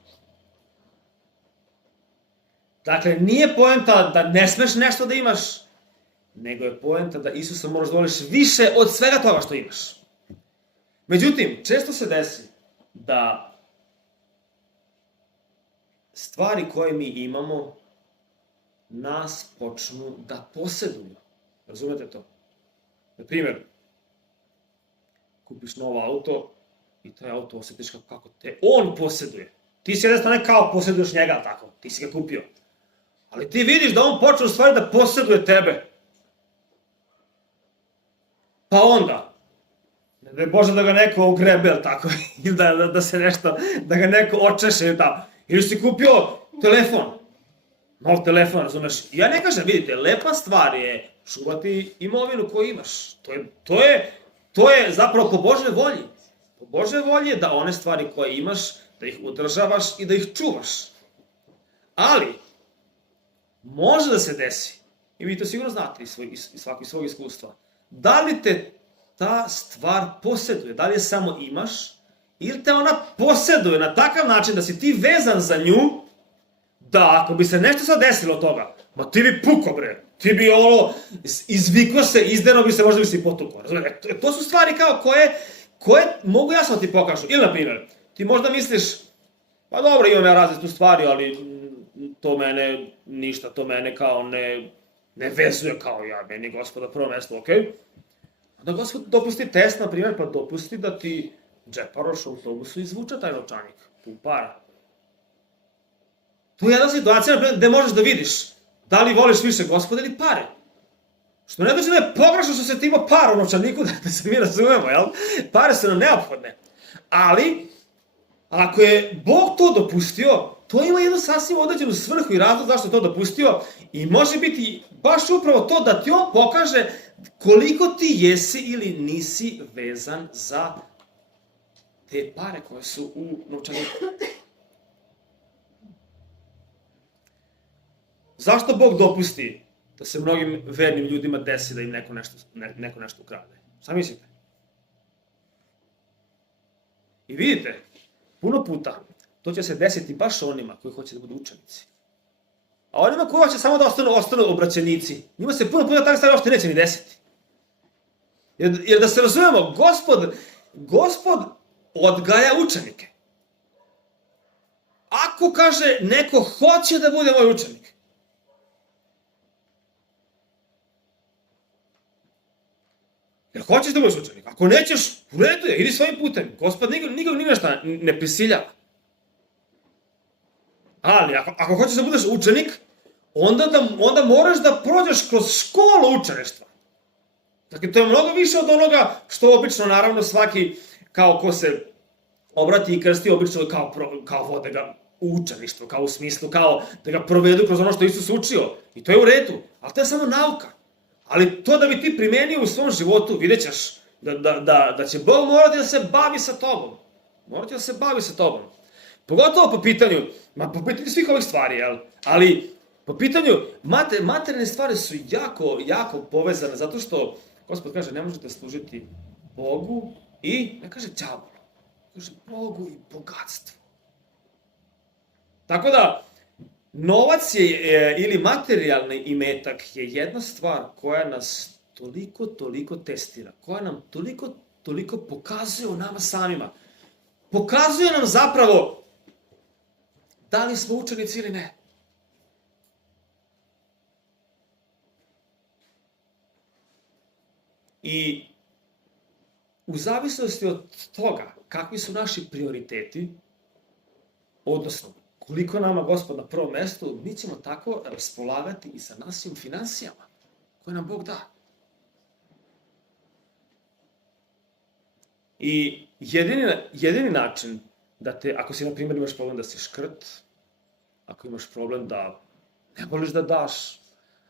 Dakle, nije poenta da ne smeš nešto da imaš, nego je poenta da Isusa moraš da voliš više od svega toga što imaš. Međutim, često se desi da stvari koje mi imamo nas počnu da poseduju. Razumete to? Na primjer, kupiš novo auto i taj auto osjetiš kako te on poseduje. Ti si jedne strane kao poseduješ njega, tako, ti si ga kupio. Ali ti vidiš da on počne u stvari da poseduje tebe. Pa onda, ne je Bože da ga neko ugrebe, tako, ili da se nešto, da ga neko očeše ili tako. Ili si kupio telefon, nov telefon, razumeš? Ja ne kažem, vidite, lepa stvar je čuvati imovinu koju imaš. To je zapravo po Božoj volji. Po Božoj volji je da one stvari koje imaš, da ih održavaš i da ih čuvaš. Ali, može da se desi, i vi to sigurno znate iz svog iskustva, da li te ta stvar poseduje, da li je samo imaš, ili te ona poseduje na takav način da si ti vezan za nju, da ako bi se nešto sad desilo od toga, ma ti bi puko bre, ti bi izvikao se, izdeno bi se, možda bi se i potukao. To su stvari kao koje mogu jasno ti pokažu. Ili, na primjer, ti možda misliš, pa dobro, imam ja različite tu stvari, ali to mene ništa, to mene kao ne vezuje kao ja, meni Gospoda prvo mesto, okej? Onda Gospod dopusti test, na primjer, pa dopusti da ti džeparoš u autobusu izvuče taj novčanik, pun para. Tu je jedna situacija, na primjer, gde možeš da vidiš da li voliš više Gospoda ili pare. Što ne znači da je pogrešno što se ti ima para u novčaniku, da se mi razumemo, jel? Pare su nam neophodne. Ali, ako je Bog to dopustio, to ima jednu sasvim određenu svrhu i razlog zašto je to dopustio i može biti baš upravo to da ti on pokaže koliko ti jesi ili nisi vezan za te pare koje su u novčaniku. Zašto Bog dopusti da se mnogim vernim ljudima desi da im neko nešto ukrade? Šta mislite? I vidite, puno puta to će se desiti baš onima koji hoće da budu učenici. A onima koji hoće samo da ostanu obraćenici, njima se puno puta tako stvari uopšte neće ni desiti. Jer da se razumemo, Gospod odgaja učenike. Ako kaže neko hoće da bude moj učenik, jer hoćeš da budeš učenik, ako nećeš, u redu je, idi svojim putem. Gospod nikog ni nešto ne prisiljava. Ali, ako hoćeš da budeš učenik, onda moraš da prođeš kroz školu učeništva. Dakle, to je mnogo više od onoga što obično, naravno, svaki, kao ko se obrati i krsti, obično kao vode ga u učeništvo, kao u smislu, kao da ga provedu kroz ono što Isus učio. I to je u redu, ali to je samo nauka. Ali to da bi ti primenio u svom životu, vidjet ćeš da će Bog morati da se bavi sa tobom. Morati da se bavi sa tobom. Pogotovo po pitanju svih ovih stvari, jel? Ali po pitanju, materijalne stvari su jako, jako povezane, zato što Gospod kaže, ne možete služiti Bogu i, ne kaže đavolu, kaže Bogu i bogatstvu. Tako da, novac je, ili materijalni imetak je jedna stvar koja nas toliko testira, koja nam toliko pokazuje o nama samima. Pokazuje nam zapravo da li smo učenici ili ne. I u zavisnosti od toga kakvi su naši prioriteti, odnosno koliko nama Gospod na prvom mestu, mi ćemo tako raspolagati i sa našim finansijama koje nam Bog da. I jedini način da ako si, na primjer, imaš problem da si škrt, ako imaš problem da ne voliš da daš,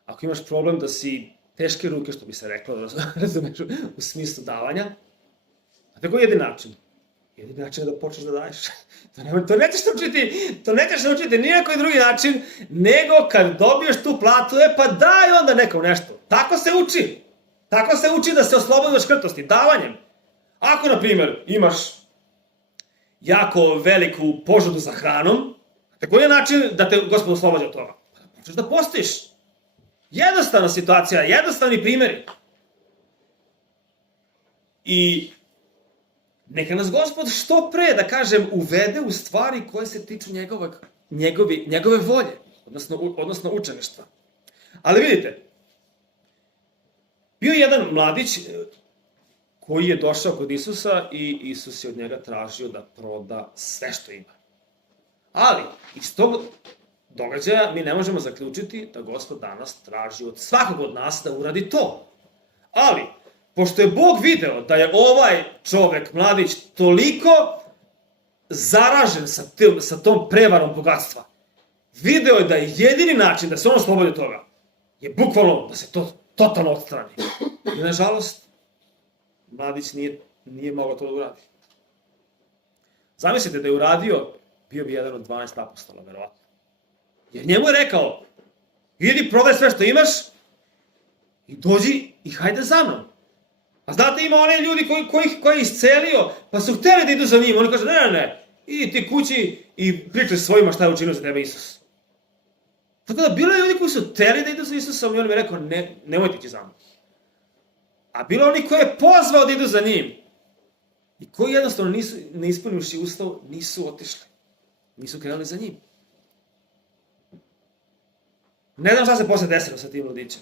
ako imaš problem da si teške ruke, što bi se reklo, razumeš, u smislu davanja, a tako je jedini način. Jedini način je da počneš da daješ. To nećeš naučiti nijako drugi način, nego kad dobiješ tu platu, pa daj onda nekom nešto. Tako se uči. Tako se uči da se oslobodi od škrtosti, davanjem. Ako, na primjer, imaš jako veliku požudu za hranom, tako je način da te Gospod oslobađa od toga. Hoćeš da postiš. Jednostavna situacija, jednostavni primjeri. I neka nas Gospod što pre, da kažem, uvede u stvari koje se tiču njegove volje, odnosno učeništva. Ali vidite, bio je jedan mladić koji je došao kod Isusa i Isus je od njega tražio da proda sve što ima. Ali, iz tog događaja mi ne možemo zaključiti da Gospod danas traži od svakog od nas da uradi to. Ali, pošto je Bog video da je ovaj čovek, mladić, toliko zaražen sa tom prevarom bogatstva, video je da je jedini način da se on oslobodi toga je bukvalno da se to totalno odstrani. I nažalost, mladić nije mogao to da uradi. Zamislite da je uradio, bio bi jedan od 12 apostola, verovatno. Jer njemu je rekao, idi prodaj sve što imaš i dođi i hajde za mnom. A znate, ima one ljudi koji je iscelio, pa su hteli da idu za njim. Oni kažu, ne, idi ti kući i pričaj svojima šta je učinio za tebe Isus. Tako da, bilo je ljudi koji su hteli da idu za Isusom i on mi je rekao, nemojte ići za mnom. A bilo je oni koji je pozvao da idu za njim. I koji jednostavno ne ispunivši uslov, nisu otišli. Nisu krenuli za njim. Ne znam šta se posle desilo sa tim mladićem.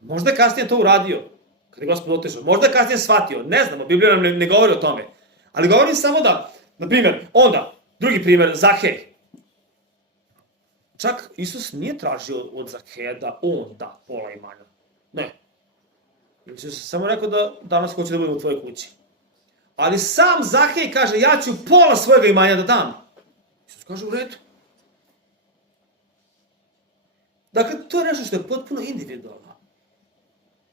Možda je kasnije to uradio, kad je Gospod otišao. Možda je kasnije shvatio, ne znamo, Biblija nam ne govori o tome. Ali govorim samo da, na primjer, onda, drugi primjer, Zahej. Čak Isus nije tražio od Zaheja da on da pola imanja. Ne. Isus je samo rekao da danas hoće da budem u tvojoj kući. Ali sam Zahej kaže, ja ću pola svojega imanja da dam. Isus kaže, u redu. Dakle, to je nešto što je potpuno individualno.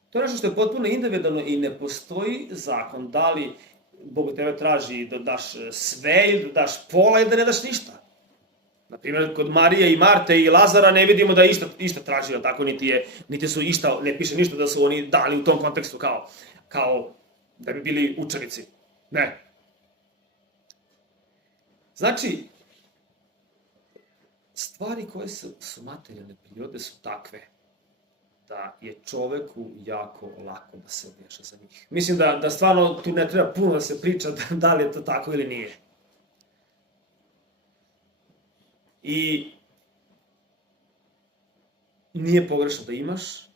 To je nešto što je potpuno individualno i ne postoji zakon da li Bog tebe traži da daš sve ili da daš pola ili da ne daš ništa. Naprimjer, kod Marije i Marte i Lazara ne vidimo da je išta tražila, tako niti su išta, ne piše ništa da su oni dali u tom kontekstu kao da bi bili učenici. Ne. Znači, stvari koje su materijalne prirode su takve da je čoveku jako lako da se obješa za njih. Mislim da stvarno tu ne treba puno da se priča da li je to tako ili nije. I nije pogrešno da imaš,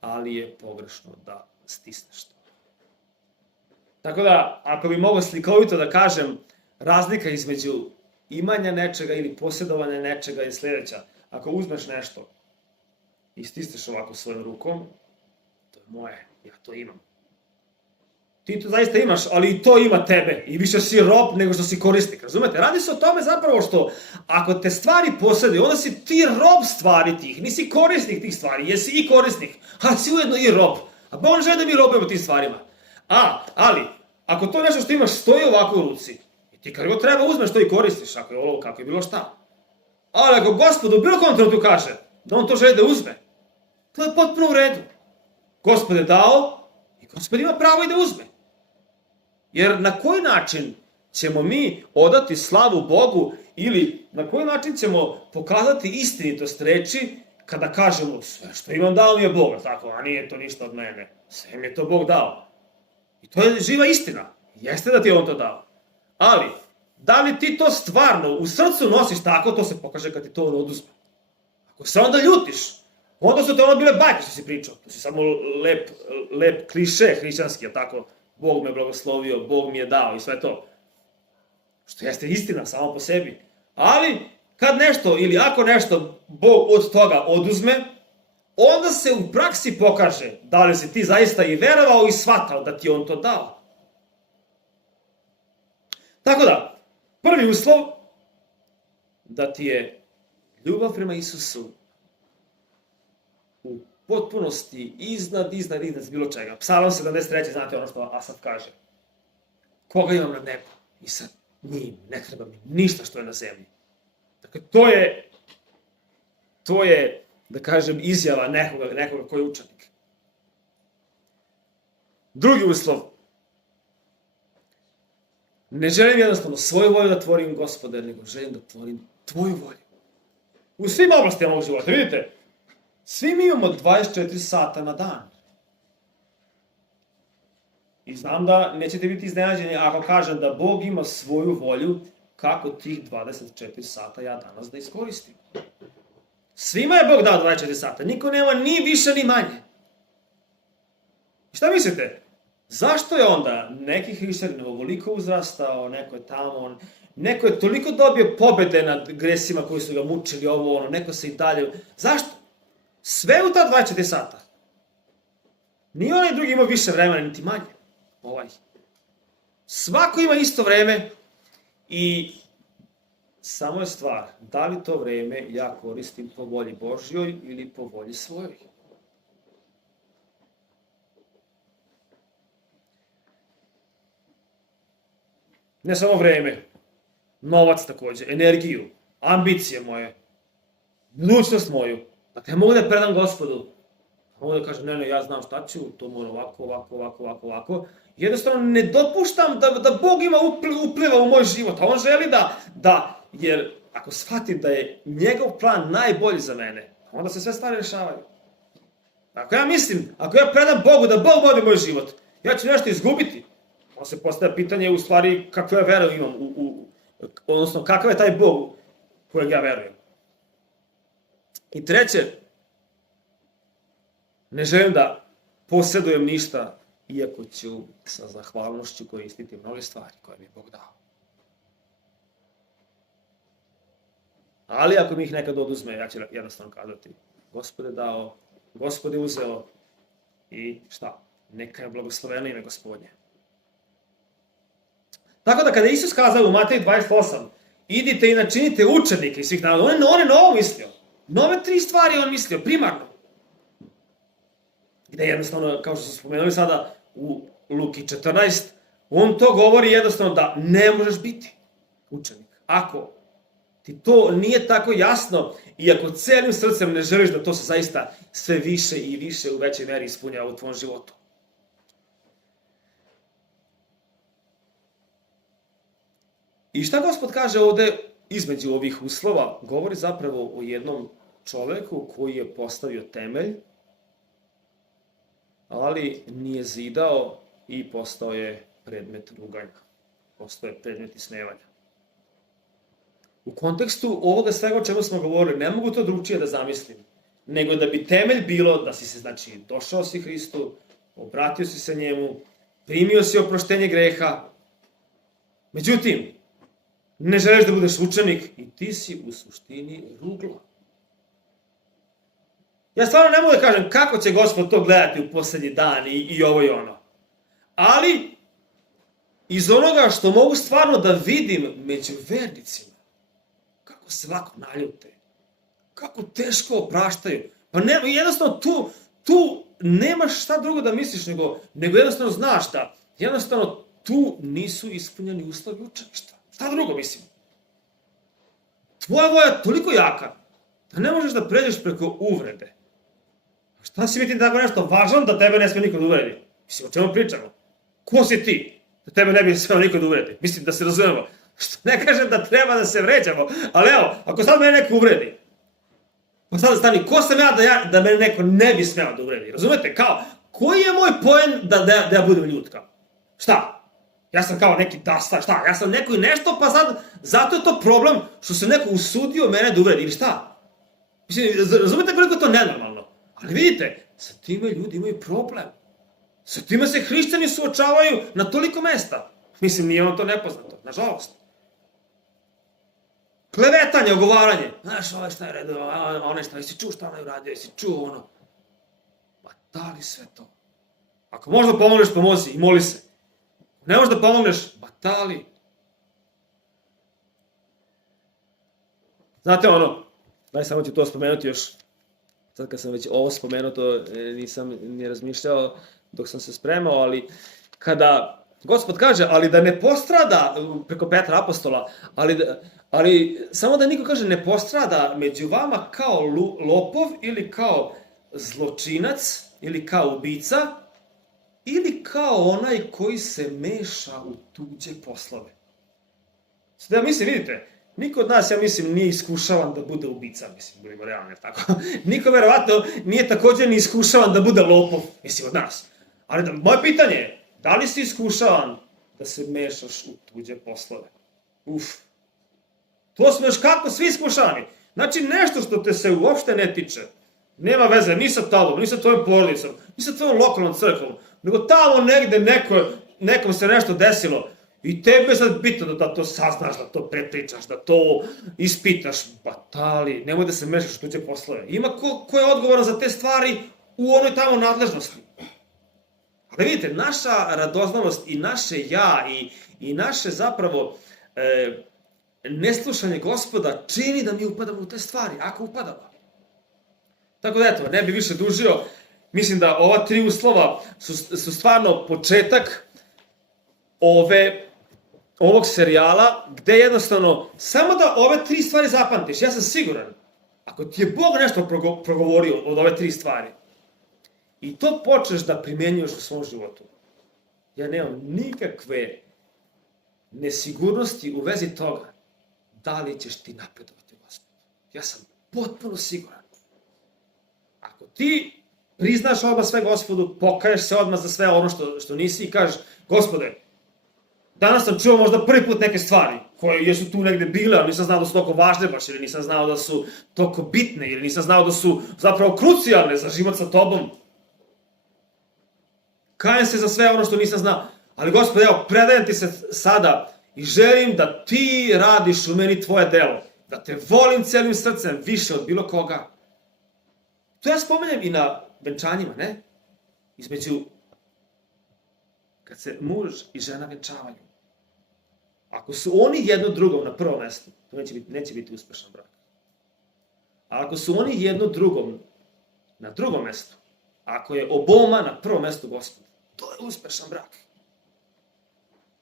ali je pogrešno da stisneš to. Tako da, ako bi mogao slikovito da kažem, razlika između imanja nečega ili posjedovanja nečega je sljedeća. Ako uzmeš nešto i stisneš ovako svojom rukom, to je moje, ja to imam. Ti to zaista imaš, ali i to ima tebe. I više si rob nego što si korisnik, razumete? Radi se o tome zapravo što ako te stvari posjeduju, onda si ti rob stvari tih, nisi korisnik tih stvari, jesi i korisnik, ali si ujedno i rob. A Bog ne želi da mi robujemo tim stvarima. Ali, ako to nešto što imaš stoji ovako u ruci, i ti kad go treba uzmeš to i koristiš, ako je ovo, kako je bilo šta. Ali ako Gospod u bilo kom trenutku kaže da on to želi da uzme, to je potpuno u redu. Gospod je dao i Gospod ima pravo i da uzme. Jer na koji način ćemo mi odati slavu Bogu ili na koji način ćemo pokazati istinitost reči kada kažemo sve što imam dao mi je Bog, tako, a nije to ništa od mene. Sve mi je to Bog dao. I to je živa istina. Jeste da ti je on to dao. Ali, da li ti to stvarno u srcu nosiš tako, to se pokaže kad ti to on oduzme. Ako se onda ljutiš, onda su to ono bile bajke što si pričao. To si samo lep kliše hrišćanski, je tako? Bog me blagoslovio, Bog mi je dao i sve to. Što jeste istina samo po sebi. Ali, kad nešto ili ako nešto Bog od toga oduzme, onda se u praksi pokaže da li si ti zaista i verovao i shvatao da ti on to dao. Tako da, prvi uslov da ti je ljubav prema Isusu u potpunosti iznad bilo čega. Psalam 73. znate ono što Asaf kaže. Koga imam na nebu? I sa njim ne treba mi ništa što je na zemlji. Dakle, to je da kažem, izjava nekoga koji je učenik. Drugi uslov. Ne želim jednostavno svoju volju da tvorim, Gospode, nego želim da tvorim tvoju volju. U svim oblastima ovog života, vidite, svi mi imamo 24 sata na dan. I znam da nećete biti iznenađeni ako kažem da Bog ima svoju volju kako tih 24 sata ja danas da iskoristim. Svima je Bog dao 24 sata, niko nema ni više ni manje. Šta mislite? Zašto je onda neki hrišćanin ovoliko uzrastao, neko je tamo, neko je toliko dobio pobede nad gresima koji su ga mučili, neko se i dalje... Zašto? Sve u ta 24 sata. Ni onaj drugi ima više vremena, niti manje. Svako ima isto vreme i samo je stvar, da li to vreme ja koristim po volji Božjoj ili po volji svojoj. Ne samo vreme, novac također, energiju, ambicije moje, budućnost moju. Dakle, ja mogu da predam Gospodu. Mogu da kažem, ne, ja znam šta ću, to mora ovako. Jednostavno ne dopuštam da Bog ima upliva u moj život, a On želi jer ako shvatim da je njegov plan najbolji za mene, onda se sve stvari rešavaju. Ako ja predam Bogu da Bog vodi moj život, ja ću nešto izgubiti. On se postavlja pitanje u stvari kakvu ja veru imam, odnosno kakav je taj Bog kojeg ja verujem. I treće, ne želim da posjedujem ništa, iako ću sa zahvalnošću koristiti mnoge stvari koje mi je Bog dao. Ali ako mi ih nekad oduzme, ja ću jednostavno kazati, Gospod je dao, Gospod je uzeo i šta? Neka je blagosloveno ime Gospodnje. Tako da kada je Isus kazao u Mateju 28, idite i načinite učenike iz svih naroda, on je novo mislio. Nove 3 stvari on mislio, primarno. Gde jednostavno, kao što smo spomenuli sada u Luki 14, on to govori jednostavno da ne možeš biti učenik. Ako ti to nije tako jasno i ako celim srcem ne želiš da to se zaista sve više i više u većoj meri ispunjava u tvom životu. I šta Gospod kaže ovde između ovih uslova? Govori zapravo o jednom čoveku koji je postavio temelj, ali nije zidao i postao je predmet ruganja. Postao je predmet ismevanja. U kontekstu ovoga svega o čemu smo govorili, ne mogu to drugčije da zamislim, nego da bi temelj bilo da si se, došao si Hristu, obratio si se njemu, primio si oproštenje greha. Međutim, ne želiš da budeš učenik i ti si u suštini ruglo. Ja stvarno ne mogu da kažem kako će Gospod to gledati u posljednji dan i ovo i ono. Ali, iz onoga što mogu stvarno da vidim među vernicima, kako se lako naljute, kako teško opraštaju. Pa jednostavno tu nemaš šta drugo da misliš, nego jednostavno znaš da jednostavno tu nisu ispunjeni uslovi učeništva. Šta drugo mislim? Tvoja volja je toliko jaka da ne možeš da pređeš preko uvrede. Šta si mi ti tako nešto važno da tebe ne sme niko da uvredi? Mislim, o čemu pričamo? Ko si ti? Da tebe ne bi smeo niko da uvredi. Mislim, da se razumemo. Što ne kažem da treba da se vređamo, ali evo, ako sad mene neko uvredi, pa sad stani, ko sam ja da mene neko ne bi smeo da uvredi? Razumete? Kao, koji je moj poen da ja budem ljutka? Šta? Ja sam kao neki dasta, šta? Ja sam neko i nešto, pa sad, zato je to problem što se neko usudio mene da uvredi, ili šta? Mislim, razumete koliko je to nenormalno? Ali vidite, sa time ljudi imaju problem. Sa time se hrišćani suočavaju na toliko mesta. Mislim, nije vam to nepoznato, nažalost. Klevetanje, ogovaranje. Znaš, ovaj šta je redo, onaj šta, jesi čuo šta onaj uradio, jesi čuo ono. Pa da li sve to? Ako možda pomogneš, pomozi i moli se. Ne možeš da pomogneš, ba da li? Znate ono, daj samo ću to spomenuti još. Sad kad sam već ovo spomenuo, to nisam ni razmišljao dok sam se spremao, ali kada Gospod kaže, ali da ne postrada, preko Petra apostola, ali samo da niko kaže ne postrada među vama kao lopov ili kao zločinac ili kao ubica ili kao onaj koji se meša u tuđe poslove. Sada ja mislim, vidite, Niko od nas, ja mislim, nije iskušavan da bude ubica, mislim, budemo realni, tako? Niko, verovatno, nije također ni iskušavan da bude lopov, mislim, od nas. Ali moje pitanje je, da li si iskušavan da se mešaš u tuđe poslove? To smo još kako svi iskušavani. Znači, nešto što te se uopšte ne tiče, nema veze ni sa tobom, ni sa tvojom porodicom, ni sa tvojom lokalnom crkvom, nego tamo negde nekom se nešto desilo i tebe je sad bitno da to saznaš, da to prepričaš, da to ispitaš. Batali, nemoj da se mešaš u tuđe poslove. Ima ko je odgovoran za te stvari u onoj tamo nadležnosti. Ali vidite, naša radoznalost i naše ja i naše zapravo neslušanje Gospoda čini da mi upadamo u te stvari, ako upadamo. Tako da eto, ne bi više dužio, mislim da ova 3 uslova su stvarno početak ovog serijala, gde jednostavno, samo da ove 3 stvari zapamtiš, ja sam siguran, ako ti je Bog nešto progovorio od ove 3 stvari, i to počneš da primenjuješ u svom životu, ja nemam nikakve nesigurnosti u vezi toga da li ćeš ti napredovati u Gospodu. Ja sam potpuno siguran. Ako ti priznaš odmah sve Gospodu, pokaješ se odmah za sve ono što nisi i kažeš, Gospode, danas sam čuo možda prvi put neke stvari koje jesu tu negde bile, ali nisam znao da su toliko važne baš, ili nisam znao da su toliko bitne, ili nisam znao da su zapravo krucijalne za život sa tobom. Kajem se za sve ono što nisam znao. Ali Gospode, evo, predajem ti se sada i želim da ti radiš u meni tvoje delo. Da te volim celim srcem više od bilo koga. To ja spomenjem i na venčanjima, ne? Između kad se muž i žena venčavaju. Ako su oni jedno drugom na prvom mestu, to neće biti uspešan brak. A ako su oni jedno drugom na drugom mestu, ako je oboma na prvom mestu Gospod, to je uspešan brak.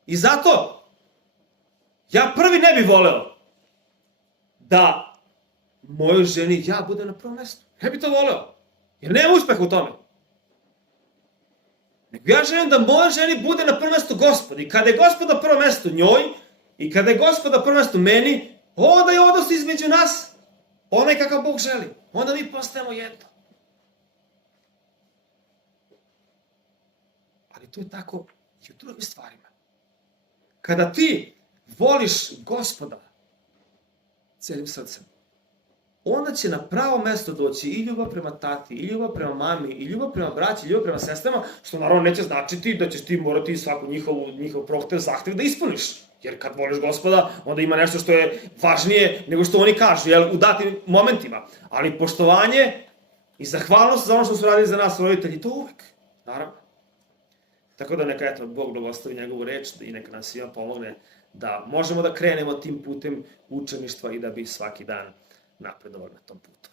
I zato ja prvi ne bih voleo da mojoj ženi ja budem na prvom mestu. Ne bih to voleo, jer nema uspeha u tome. Nego ja želim da moja ženi bude na prvom mestu Gospod. I kada je Gospod na prvom mestu njoj, i kada je Gospod na prvom mestu meni, onda je odnos između nas onaj kakav Bog želi. Onda mi postajemo jedno. Ali to je tako i u drugim stvarima. Kada ti voliš Gospoda celim srcem, onda će na pravo mesto doći i ljubav prema tati, i ljubav prema mami, i ljubav prema braći, i ljubav prema sestrama, što naravno neće značiti da ćeš ti morati svaku njihov prohtev, zahtev da ispuniš. Jer kad voliš Gospoda, onda ima nešto što je važnije nego što oni kažu, u datim momentima. Ali poštovanje i zahvalnost za ono što su radili za nas roditelji, to uvek, naravno. Tako da neka Bog blagoslovi njegovu reč i neka nas svima pomogne da možemo da krenemo tim putem učeništva i da bi svaki dan napredovali na tom putu.